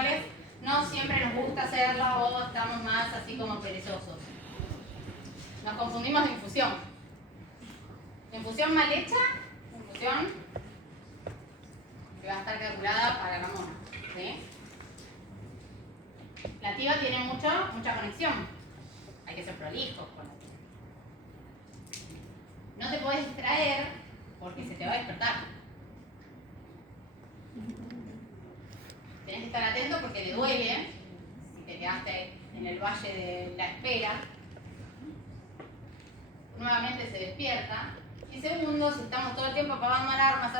cuales no siempre nos gusta hacerla o estamos más así como perezosos. Nos confundimos de infusión. Infusión mal hecha, infusión que va a estar calculada para la mona, ¿sí? La TIVA tiene mucha conexión. Hay que ser prolijos con la TIVA. No te puedes distraer porque se te va a despertar. Tienes que estar atento porque le duele si te quedaste en el valle de la espera. Nuevamente se despierta. Y segundo, si estamos todo el tiempo apagando alarmas,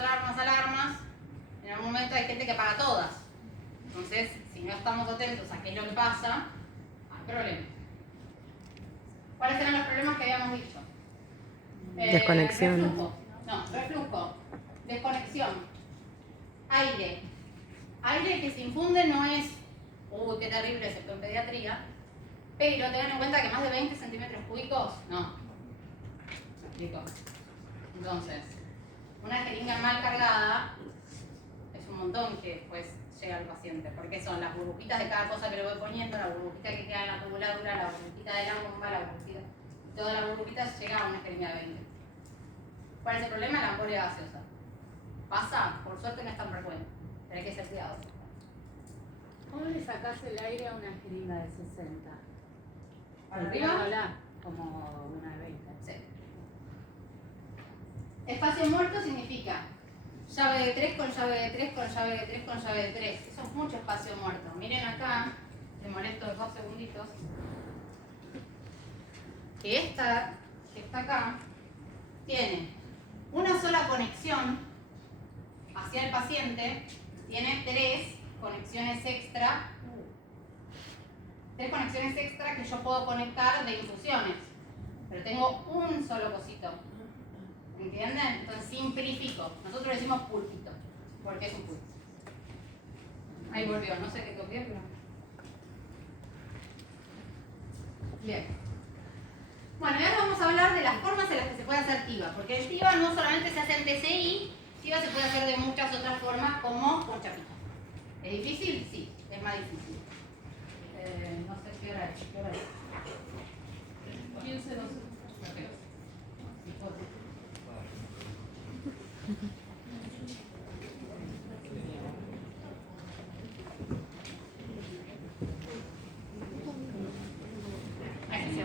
en algún momento hay gente que apaga todas. Entonces, si no estamos atentos a qué es lo que pasa, hay problemas. ¿Cuáles eran los problemas que habíamos dicho? Desconexión. Reflujo. Desconexión. Aire. Aire que se infunde no es, qué terrible, excepto en pediatría, pero tengan en cuenta que más de 20 centímetros cúbicos, no. ¿Me explico? Entonces, una jeringa mal cargada es un montón que después llega al paciente, porque son las burbujitas de cada cosa que le voy poniendo, la burbujita que queda en la tubuladura, la burbujita de la bomba, la burbujita, todas las burbujitas llegan a una jeringa de 20. ¿Cuál es el problema? La embolia gaseosa. Pasa, por suerte no es tan frecuente, pero hay que ser cuidadoso. ¿Cómo le sacás el aire a una jeringa de 60? ¿Para arriba? Como una de 20. Sí. Espacio muerto significa llave de 3 con llave de 3 con llave de 3 con llave de 3. Eso es mucho espacio muerto. Miren acá, les molesto 2 segunditos, que esta que está acá tiene una sola conexión hacia el paciente, tiene 3 conexiones extra. 3 conexiones extra que yo puedo conectar de infusiones, pero tengo un solo cosito. ¿Entienden? Entonces simplifico. Nosotros decimos pulpito, porque es un pulpo. Ahí volvió, no sé qué copié, pero... Bien. Bueno, y ahora vamos a hablar de las formas en las que se puede hacer TIVA, porque el TIVA no solamente se hace en TCI, TIVA se puede hacer de muchas otras formas, como con chapita. ¿Es difícil? Sí, es más difícil. No sé qué hora es. ¿Qué hora es? 15, 12. Okay.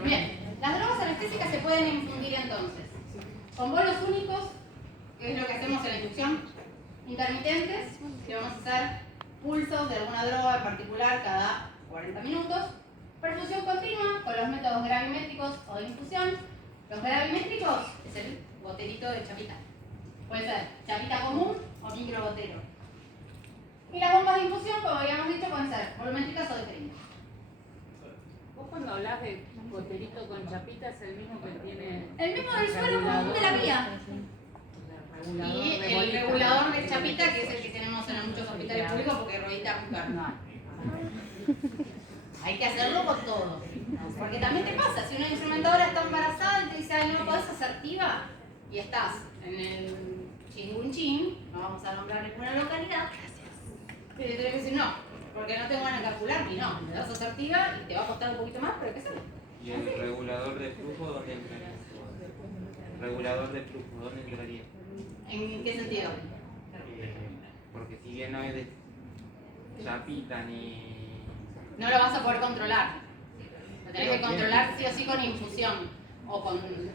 Bien, las drogas anestésicas se pueden infundir entonces con bolos únicos, que es lo que hacemos en la inducción, intermitentes, que vamos a hacer pulsos de alguna droga en particular cada 40 minutos, perfusión continua con los métodos gravimétricos o de infusión. Los gravimétricos es el goterito de chapita. Puede ser chapita común o microgotero. Y las bombas de infusión, como habíamos dicho, pueden ser volumétricas o de jeringa. Vos cuando hablas de goterito con chapita es el mismo que tiene... El mismo del suero común de la vía. Y el regulador de chapita, que es el que tenemos en muchos hospitales públicos porque ruedita muy caro. Hay que hacerlo con todo. Porque también te pasa, si una instrumentadora está embarazada y te dice, ay, no podés hacer TIVA, y estás en el Chingunchín, no vamos a nombrar ninguna localidad, y le tenés que decir no, porque no te van a calcular ni no, le vas a hacer TIVA y te va a costar un poquito más, pero que sale. ¿Y el regulador de flujo dónde entraría? ¿Regulador de flujo dónde entraría? ¿En qué sentido? Porque si bien no es de chapita ni... No lo vas a poder controlar. Lo tenés que controlar sí o sí con infusión o con un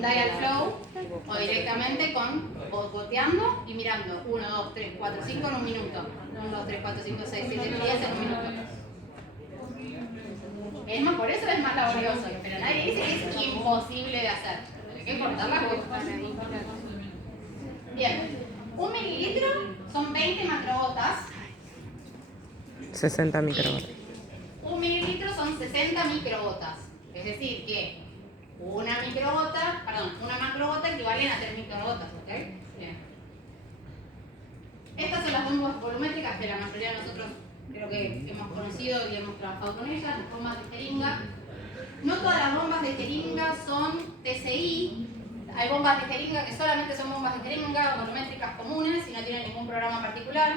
dial flow o directamente con goteando y mirando 1, 2, 3, 4, 5 en un minuto. 1, 2, 3, 4, 5, 6, 7, 10 en un minuto. Es más, por eso es más laborioso, pero nadie dice que es imposible de hacer. Hay que cortar las cosas. Bien, 1 mililitro son 20 macrogotas. 60 microgotas. 1 mililitro son 60 microgotas. Es decir, que una macrogota equivale a 3 microgotas. ¿Ok? Bien. Estas son las bombas volumétricas que la mayoría de nosotros creo que hemos conocido y hemos trabajado con ellas, las bombas de jeringa. No todas las bombas de jeringa son TCI. Hay bombas de jeringa que solamente son bombas de jeringa, volumétricas comunes y no tienen ningún programa particular.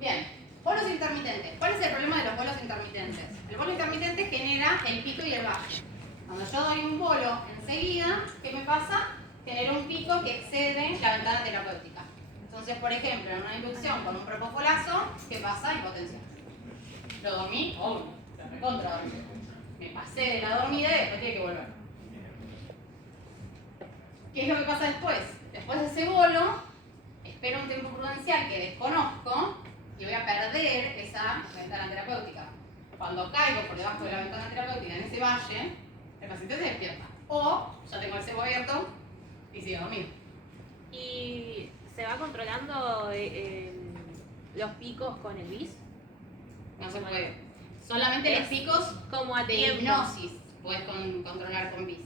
Bien, bolos intermitentes. ¿Cuál es el problema de los bolos intermitentes? El bolo intermitente genera el pico y el valle. Cuando yo doy un bolo enseguida, ¿qué me pasa? Genera un pico que excede la ventana terapéutica. Entonces, por ejemplo, en una inducción con un propofolazo, ¿qué pasa? Hipotensión. Lo dormí, lo recontra dormí. Me pasé de la dormida y después tiene que volver. ¿Qué es lo que pasa después? Después de ese bolo, espero un tiempo prudencial que desconozco y voy a perder esa ventana terapéutica. Cuando caigo por debajo de la ventana terapéutica en ese valle, el paciente se despierta. O ya tengo el cebo abierto y sigue dormido. ¿Y se va controlando los picos con el bis? No se puede. Solamente Es los picos como a de tiempo. hipnosis puedes controlar con bis.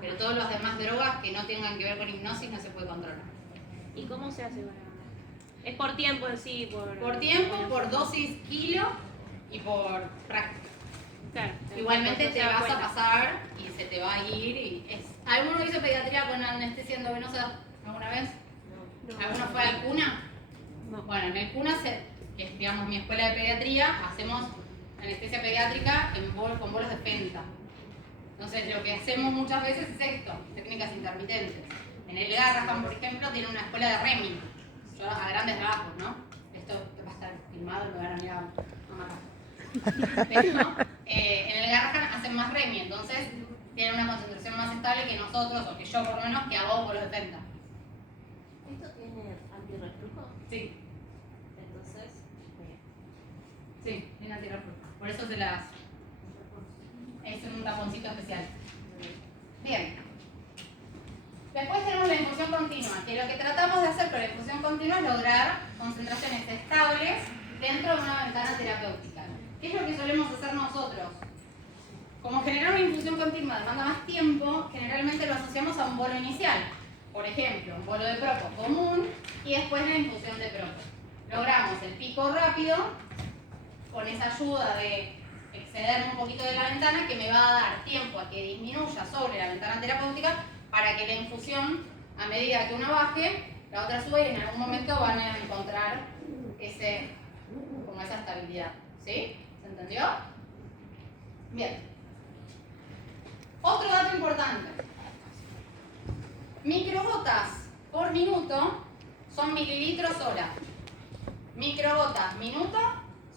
Pero todos los demás drogas que no tengan que ver con hipnosis no se puede controlar. ¿Y cómo se hace para...? Es por tiempo en sí, Por tiempo, por dosis kilo y por práctica. Claro. Igualmente entonces te se da vas a cuenta. pasar y se te va a ir. ¿Alguno hizo pediatría con anestesia endovenosa alguna vez? No. ¿Alguno fue al CUNA? No. Bueno, en el CUNA, que es digamos mi escuela de pediatría, hacemos anestesia pediátrica con bolos de penta. Entonces lo que hacemos muchas veces es esto, técnicas intermitentes. En el Garrahan, por ejemplo, tiene una escuela de REMI. Yo a grandes rasgos, ¿no? Esto va a estar filmado, lo van a mirar a matar. Pero en el Garrahan hacen más REMI, entonces tienen una concentración más estable que nosotros, o que yo por lo menos, que hago bolos de penta. ¿Esto tiene antirreflujo? Sí, Entonces, sí, tiene antirreflujo. Por eso es un taponcito especial. Bien. Después tenemos la infusión continua, que lo que tratamos de hacer con la infusión continua es lograr concentraciones estables dentro de una ventana terapéutica. ¿Qué es lo que solemos hacer nosotros? Como generar una infusión continua demanda más tiempo, generalmente lo asociamos a un bolo inicial. Por ejemplo, un bolo de propo común y después la infusión de propo. Logramos el pico rápido con esa ayuda de excederme un poquito de la ventana que me va a dar tiempo a que disminuya sobre la ventana terapéutica para que la infusión, a medida que una baje, la otra sube y en algún momento van a encontrar como esa estabilidad. ¿Sí? ¿Se entendió? Bien. Otro dato importante. Microgotas por minuto son mililitros hora. Microgotas minuto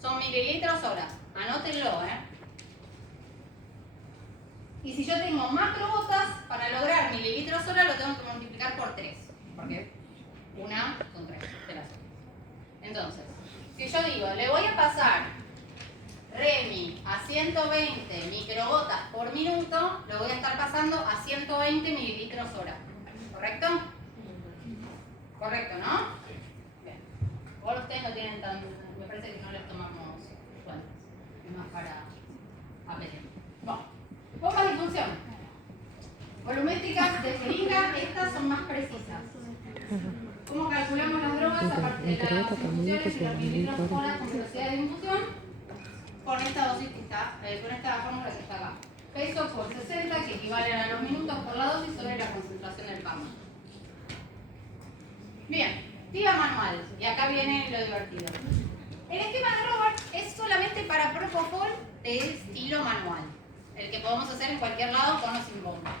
son mililitros hora. Anótenlo, ¿eh? Y si yo tengo macrogotas, para lograr mililitros hora lo tengo que multiplicar por 3. Porque una son 3 de las otras. Entonces, si yo digo, le voy a pasar REMI a 120 microgotas por minuto, lo voy a estar pasando a 120 mililitros hora. ¿Correcto? Correcto, ¿no? Bien. Ahora ustedes no tienen tan... Me parece que no les tomamos cuentas. Es más para aprender. Bueno, bombas de infusión. Volumétricas de jeringa, estas son más precisas. ¿Cómo calculamos las drogas a partir de las infusiones y los mililitros hora con velocidad de infusión? Con esta dosis que está, con esta fórmula que está acá. Peso por 60, que equivalen a los minutos por la dosis sobre la concentración del fármaco. Bien, tira manual. Y acá viene lo divertido. El esquema de Roberts es solamente para propofol de estilo manual. El que podemos hacer en cualquier lado con o sin bomba.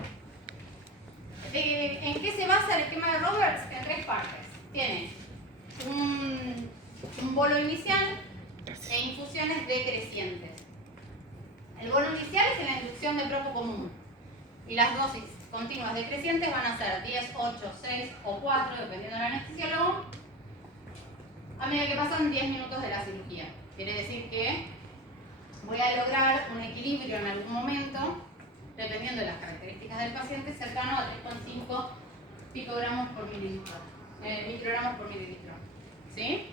¿En qué se basa el esquema de Roberts? En 3 partes. Tiene un bolo inicial e infusiones decrecientes. El bolo inicial es en la inducción de propo común. Y las dosis continuas decrecientes van a ser 10, 8, 6 o 4, dependiendo del anestesiólogo, a medida que pasan 10 minutos de la cirugía. Quiere decir que voy a lograr un equilibrio en algún momento, dependiendo de las características del paciente, cercano a 3,5 picogramos por mililitro, microgramos por mililitro. ¿Sí?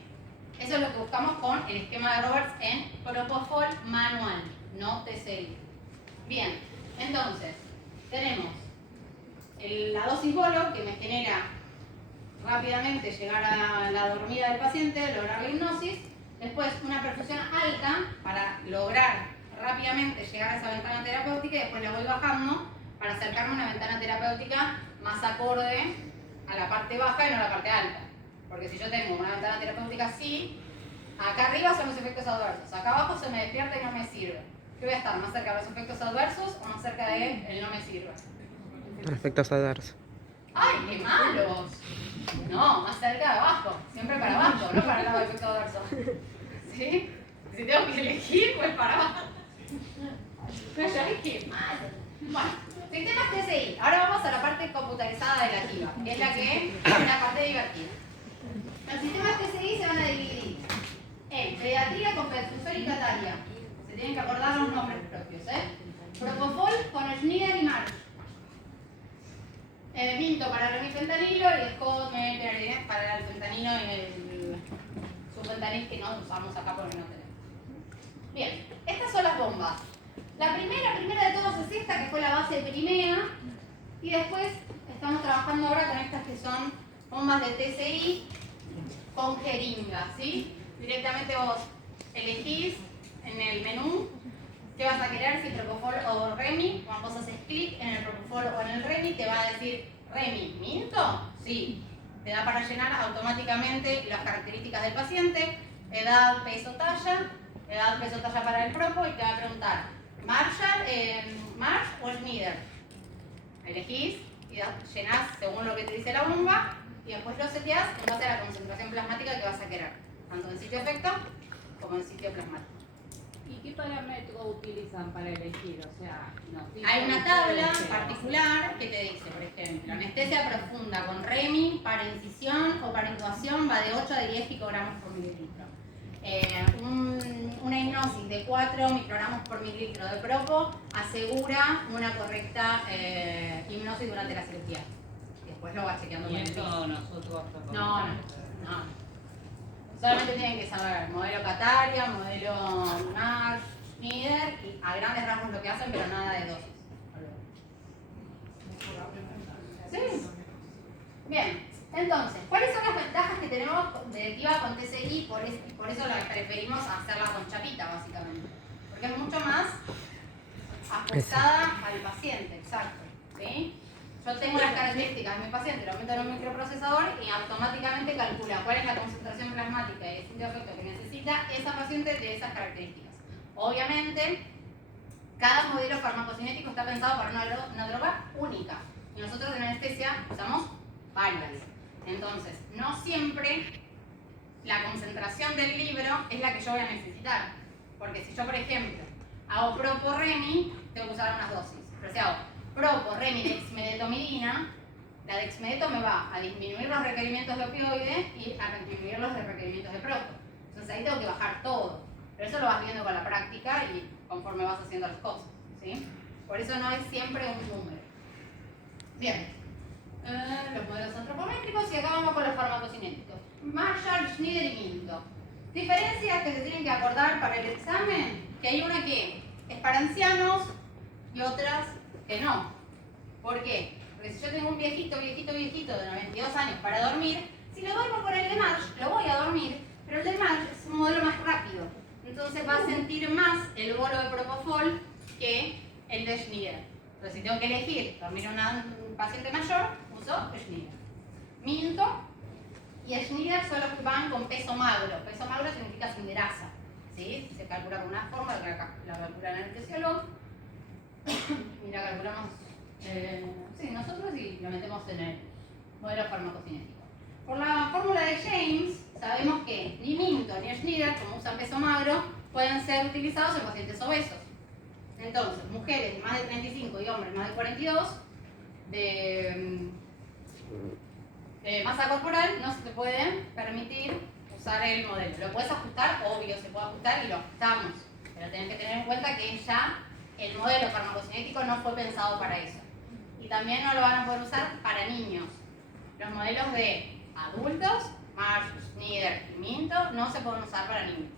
Eso es lo que buscamos con el esquema de Roberts en propofol manual, no TCI. Bien, entonces, tenemos la dosis bolo que me genera rápidamente llegar a la dormida del paciente, lograr la hipnosis. Después una perfusión alta para lograr rápidamente llegar a esa ventana terapéutica y después la voy bajando para acercarme a una ventana terapéutica más acorde a la parte baja y no a la parte alta. Porque si yo tengo una ventana terapéutica así, acá arriba son los efectos adversos, acá abajo se me despierta y no me sirve. ¿Qué voy a estar? ¿Más cerca de los efectos adversos o más cerca de el no me sirve? Efectos adversos. ¡Ay, qué malos! No, más cerca de abajo, siempre para abajo, no para el lado de efecto adverso. ¿Sí? Si tengo que elegir, pues para abajo. Pero ya dije, mal. Bueno, sistemas TSI. Ahora vamos a la parte computarizada de la TIVA, que es la parte divertida. Los sistemas TSI se van a dividir en pediatría con perfusor y cataria. Se tienen que acordar los nombres propios, Propofol con Schneider y Marsh. Minto para el remifentanilo y Scott para el fentanilo y el subfentanil que no usamos acá porque no tenemos. Bien, estas son las bombas. La primera de todas es esta, que fue la base de Primea, y después estamos trabajando ahora con estas que son bombas de TSI con jeringa, ¿sí? Directamente vos elegís en el menú qué vas a querer, si Propofol o Remi. Cuando vos haces clic en el Propofol o en el Remi, te va a decir Remi, ¿minto? Sí. Te da para llenar automáticamente las características del paciente, edad, peso, talla para el Propo, y te va a preguntar Marsh o Schneider. Elegís y llenás según lo que te dice la bomba y después lo seteás en base a la concentración plasmática que vas a querer, tanto en sitio efecto como en sitio plasmático. ¿Y qué parámetro utilizan para elegir? O sea, Hay una tabla particular que te dice, por ejemplo, anestesia profunda con Remi para incisión o para intubación va de 8 a 10 picogramos por mililitro. Una hipnosis de 4 microgramos por mililitro de Propo asegura una correcta hipnosis durante la cirugía. Después lo vas chequeando con el piso. No. Solamente tienen que saber modelo Cataria, modelo Marsh, Schneider, y a grandes rasgos lo que hacen, pero nada de dosis. ¿Sí? Bien, entonces, ¿cuáles son las ventajas que tenemos de TIVA con TSI? Por eso la preferimos hacerla con chapita, básicamente. Porque es mucho más ajustada al paciente, exacto. ¿Sí? Yo tengo las características de mi paciente, lo meto en un microprocesador y automáticamente calcula cuál es la concentración plasmática y el sitio de efecto que necesita esa paciente de esas características. Obviamente, cada modelo farmacocinético está pensado para una droga única. Y nosotros en anestesia usamos varias. Entonces, no siempre la concentración del libro es la que yo voy a necesitar. Porque si yo, por ejemplo, hago Propo Remi, tengo que usar unas dosis. Pero si hago Propo Remi dexmedetomidina, la dexmedeto me va a disminuir los requerimientos de opioide y a disminuir los requerimientos de Propo. Entonces ahí tengo que bajar todo. Pero eso lo vas viendo con la práctica y conforme vas haciendo las cosas, ¿sí? Por eso no es siempre un número. Bien. Los modelos antropométricos y acá vamos con los farmacocinéticos. Marshall, Schneider y Minto. Diferencias que se tienen que acordar para el examen, que hay una que es para ancianos y otras que no. ¿Por qué? Porque si yo tengo un viejito de 92 años para dormir, si lo duermo con el de Marsh, lo voy a dormir, pero el de Marsh es un modelo más rápido. Entonces va a sentir más el bolo de Propofol que el de Schneider. Entonces si tengo que elegir dormir a un paciente mayor, uso Schneider. Minto y Schneider son los que van con peso magro. Peso magro significa sin grasa, ¿sí? Se calcula con una forma, la calcula el anestesiólogo y la calculamos nosotros y la metemos en el modelo farmacocinético. Por la fórmula de James, sabemos que ni Minto ni Schneider, como usan peso magro, pueden ser utilizados en pacientes obesos. Entonces, mujeres de más de 35 y hombres más de 42 de masa corporal no se te puede permitir usar el modelo. Lo puedes ajustar, obvio, se puede ajustar y lo ajustamos. Pero tenés que tener en cuenta que ya el modelo farmacocinético no fue pensado para eso. Y también no lo van a poder usar para niños. Los modelos de adultos, Marsh, Schneider y Minto, no se pueden usar para niños.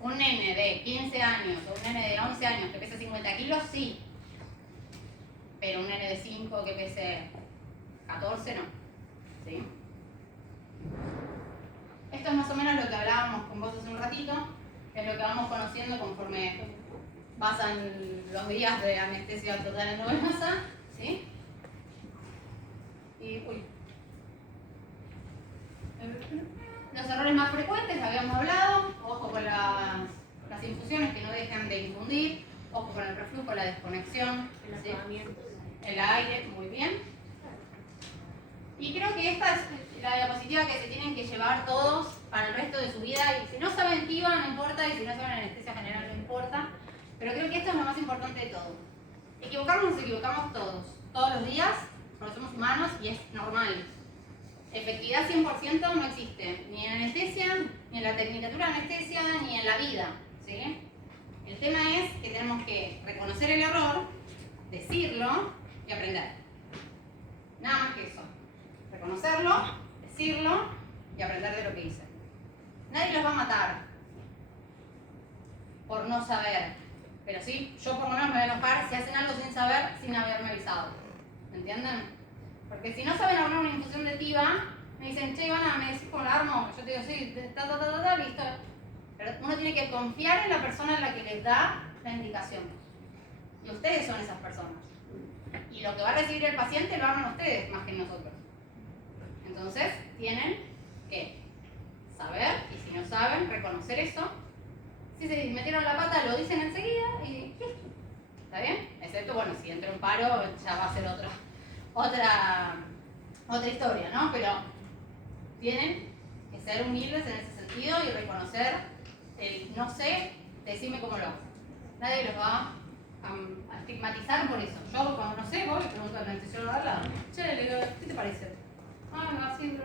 Un nene de 15 años o un nene de 11 años que pese 50 kilos, sí. Pero un nene de 5 que pese 14, no. ¿Sí? Esto es más o menos lo que hablábamos con vos hace un ratito, que es lo que vamos conociendo conforme pasan los días de anestesia total en endovenosa, ¿sí? Y, los errores más frecuentes, habíamos hablado, ojo con las infusiones que no dejan de infundir, ojo con el reflujo, la desconexión, El ¿sí? acabamiento. El aire, muy bien. Y creo que esta es la diapositiva que se tienen que llevar todos para el resto de su vida. Y si no saben TIVA no importa, y si no saben anestesia general no importa. Pero creo que esto es lo más importante de todo. Equivocarnos nos equivocamos todos los días, porque somos humanos y es normal. Efectividad 100% no existe, ni en anestesia, ni en la tecnicatura de anestesia, ni en la vida, ¿sí? El tema es que tenemos que reconocer el error, decirlo y aprender. Nada más que eso. Reconocerlo, decirlo y aprender de lo que hice. Nadie los va a matar por no saber. Pero sí, yo por lo menos me voy a enojar si hacen algo sin saber, sin haberme avisado. ¿Me entienden? Porque si no saben armar una infusión de TIVA, me dicen, che, Ivana, ¿me decís cómo la armo? Yo te digo, sí, listo. Pero uno tiene que confiar en la persona en la que les da la indicación. Y ustedes son esas personas. Y lo que va a recibir el paciente lo arman ustedes, más que nosotros. Entonces, tienen que saber, y si no saben, reconocer eso. Si se metieron la pata, lo dicen enseguida y listo. ¿Está bien? Excepto, bueno, si entra un paro, ya va a ser otra historia, ¿no? Pero tienen que ser humildes en ese sentido y reconocer el no sé, decime cómo lo hago. Nadie los va a estigmatizar por eso. Yo cuando no sé, voy y pregunto al anestesiólogo de al lado. Che, le digo, ¿qué te parece? Me va haciendo.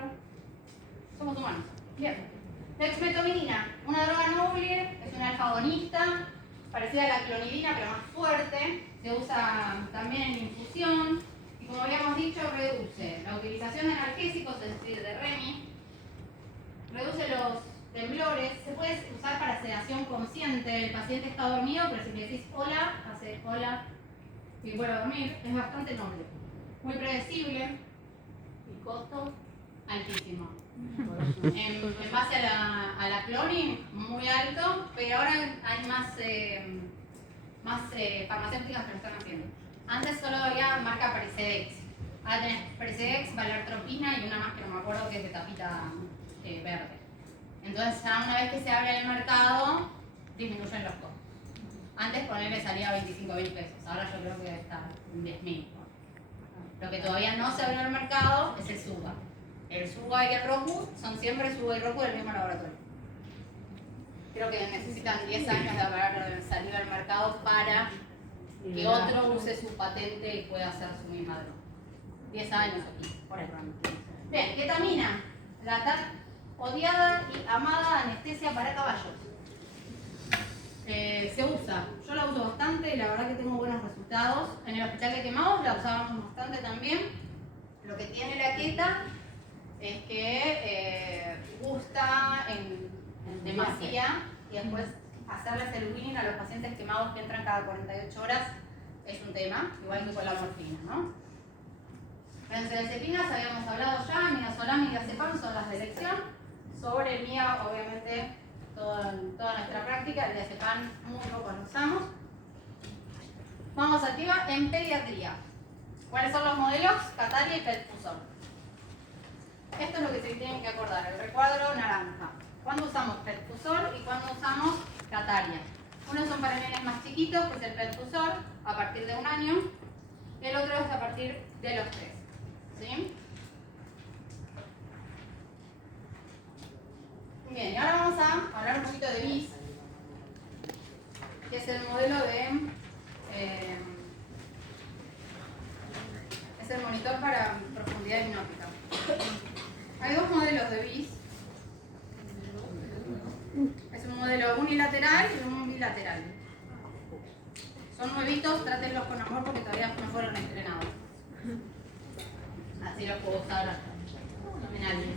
Somos humanos. Bien. Dexmedetomidina, una droga noble, es una alfa-agonista, parecida a la clonidina pero más fuerte, se usa también en infusión y como habíamos dicho reduce la utilización de analgésicos, es decir, de REMI, reduce los temblores, se puede usar para sedación consciente, el paciente está dormido pero si le decís hola, hace hola y vuelve a dormir, es bastante noble, muy predecible. ¿Y costo? Altísimo. En base a la cloning, muy alto, pero ahora hay más farmacéuticas que lo están haciendo. Antes solo había marca Persedex. Ahora tenés Persedex, Valertropina y una más que no me acuerdo que es de tapita verde. Entonces ya una vez que se abre el mercado, disminuyen los costos. Antes ponerle salía 25.000 pesos, ahora yo creo que debe estar en 10.000. Lo que todavía no se abrió al mercado es el SUBA. El SUBA y el ROCU son siempre SUBA y ROCU del mismo laboratorio. Creo que necesitan 10 años de haber salido al mercado para que otro use su patente y pueda hacer su misma droga. 10 años aquí, por el rango. Bien, ketamina, la tan odiada y amada anestesia para caballos. Se usa, yo la uso bastante y la verdad que tengo buenos resultados. En el hospital de Quemados la usábamos bastante también. Lo que tiene la keta es que gusta en demasía y después hacerles el winning a los pacientes quemados que entran cada 48 horas es un tema, igual que con la morfina, ¿no? Benzodiazepinas habíamos hablado ya, midazolam y diazepam son las de elección. Sobre el MIA, obviamente, toda nuestra práctica, el diazepam muy poco lo usamos. Vamos a TIVA en pediatría. ¿Cuáles son los modelos? Cataria y Pelfusol. Esto es lo que se tienen que acordar, el recuadro naranja. ¿Cuándo usamos Pelfusol y cuándo usamos Cataria? Uno son para nenes más chiquitos, que es el Pelfusol, a partir de 1 año. El otro es a partir de los 3. ¿Sí? Bien, y ahora vamos a hablar un poquito de BIS, que es el modelo de... es el monitor para profundidad hipnótica. Hay 2 modelos de BIS. Es un modelo unilateral y un bilateral. Son nuevitos, trátenlos con amor porque todavía no fueron estrenados. Así los puedo usar en alguien.